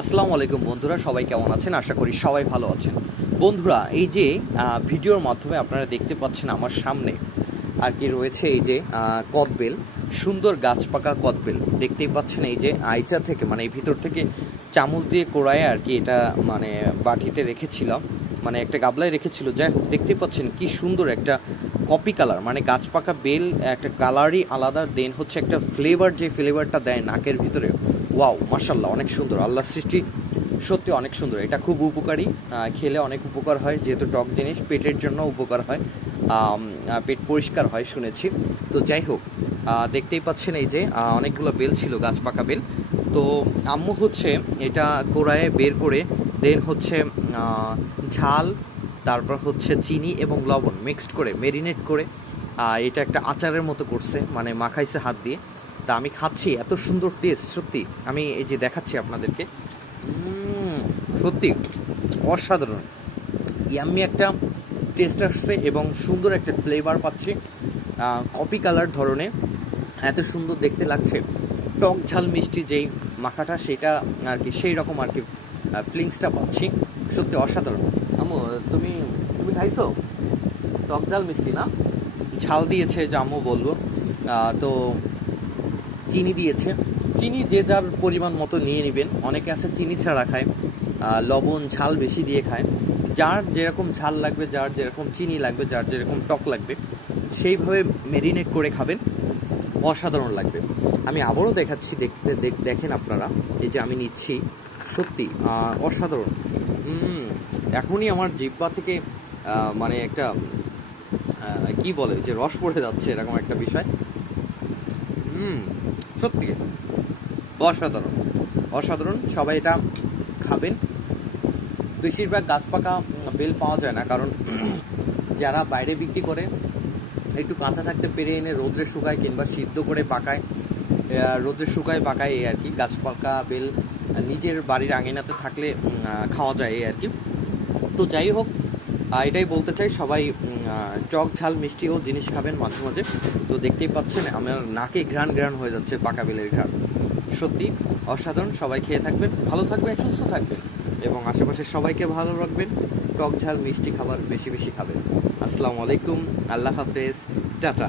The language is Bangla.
আসসালামু আলাইকুম বন্ধুরা, সবাই কেমন আছেন? আশা করি সবাই ভালো আছেন। বন্ধুরা, এই যে ভিডিওর মাধ্যমে আপনারা দেখতে পাচ্ছেন আমার সামনে আর কি রয়েছে এই যে কদবেল, সুন্দর গাছ পাকা কদবেল দেখতেই পাচ্ছেন। এই যে আইচা থেকে মানে এই ভিতর থেকে চামচ দিয়ে কোড়ায় আর কি এটা মানে বাটিতে রেখেছিলাম, মানে একটা গাবলায় রেখেছিল। যাই হোক, দেখতেই পাচ্ছেন কি সুন্দর একটা কপি কালার, মানে গাছ পাকা বেল একটা কালারই আলাদা, দেন হচ্ছে একটা ফ্লেভার, যে ফ্লেভারটা দেয় নাকের ভিতরে, ওয়াও মাশাল্লাহ, অনেক সুন্দর। আল্লাহর সৃষ্টি সত্যি অনেক সুন্দর। এটা খুব উপকারী, খেলে অনেক উপকার হয়, যেহেতু টক জিনিস পেটের জন্য উপকার হয়, পেট পরিষ্কার হয় শুনেছি। তো যাই হোক, দেখতেই পাচ্ছেন এই যে অনেকগুলো বেল ছিল, গাছ পাকা বেল। তো আম্মু হচ্ছে এটা কোড়ায় বের করে দেন হচ্ছে ঝাল, তারপর হচ্ছে চিনি এবং লবণ মিক্সড করে মেরিনেট করে এটা একটা আচারের মতো করছে, মানে মাখাইছে হাত দিয়ে। তা আমি খাচ্ছি, এত সুন্দর টেস্ট সত্যি। আমি এই যে দেখাচ্ছি আপনাদেরকে, সত্যি অসাধারণ, ইয়াম্মি একটা টেস্ট আসছে এবং সুন্দর একটা ফ্লেভার পাচ্ছি। কপি কালার ধরনের এত সুন্দর দেখতে লাগছে, টক ঝাল মিষ্টি যেই মাখাটা সেটা আর কি, সেই রকম আর কি ফিলিংসটা পাচ্ছি। সত্যি অসাধারণ। আম্মু, তুমি তুমি খাইছো? টক ঝাল মিষ্টি না, ঝাল দিয়েছে যে আম্মু বলবো। তো চিনি দিয়েছে, চিনি যে যার পরিমাণ মতো নিয়ে নেবেন। অনেকে আছে চিনি ছাড়া খায়, লবণ ঝাল বেশি দিয়ে খায়। যার যেরকম ঝাল লাগবে, যার যেরকম চিনি লাগবে, যার যেরকম টক লাগবে, সেইভাবে মেরিনেট করে খাবেন, অসাধারণ লাগবে। আমি আবারও দেখাচ্ছি, দেখেন আপনারা, এই যে আমি নিচ্ছি, সত্যি অসাধারণ। এখনই আমার জিহ্বা থেকে মানে একটা কি বলে যে রস পড়ে যাচ্ছে, এরকম একটা বিষয়। সত্যি অসাধারণ, অসাধারণ। সবাই এটা খাবেন। বেশিরভাগ গাছ পাকা বেল পাওয়া যায় না, কারণ যারা বাইরে বিক্রি করে একটু কাঁচা থাকতে পেরে এনে রোদ্রে শুকায় কিংবা সিদ্ধ করে পাকায়, রোদ্রে শুকায় পাকায়, এই আর কি। গাছ পাকা বেল নিজের বাড়ির আঙিনাতে থাকলে খাওয়া যায়, এই আর কি। তো যাই হোক, এটাই বলতে চাই, সবাই টক ঝাল মিষ্টিও জিনিস খাবেন মাঝে মাঝে। তো দেখতেই পাচ্ছেন আমার নাকে ঘ্রাণ ঘ্রাণ হয়ে যাচ্ছে পাকা বেলের ঘ্রাণ। সত্যি অসাধারণ। সবাই খেয়ে থাকবেন, ভালো থাকবেন, সুস্থ থাকবেন এবং আশেপাশের সবাইকে ভালো রাখবেন। টক ঝাল মিষ্টি খাবার বেশি বেশি খাবেন। আসসালামু আলাইকুম, আল্লাহ হাফেজ, টাটা।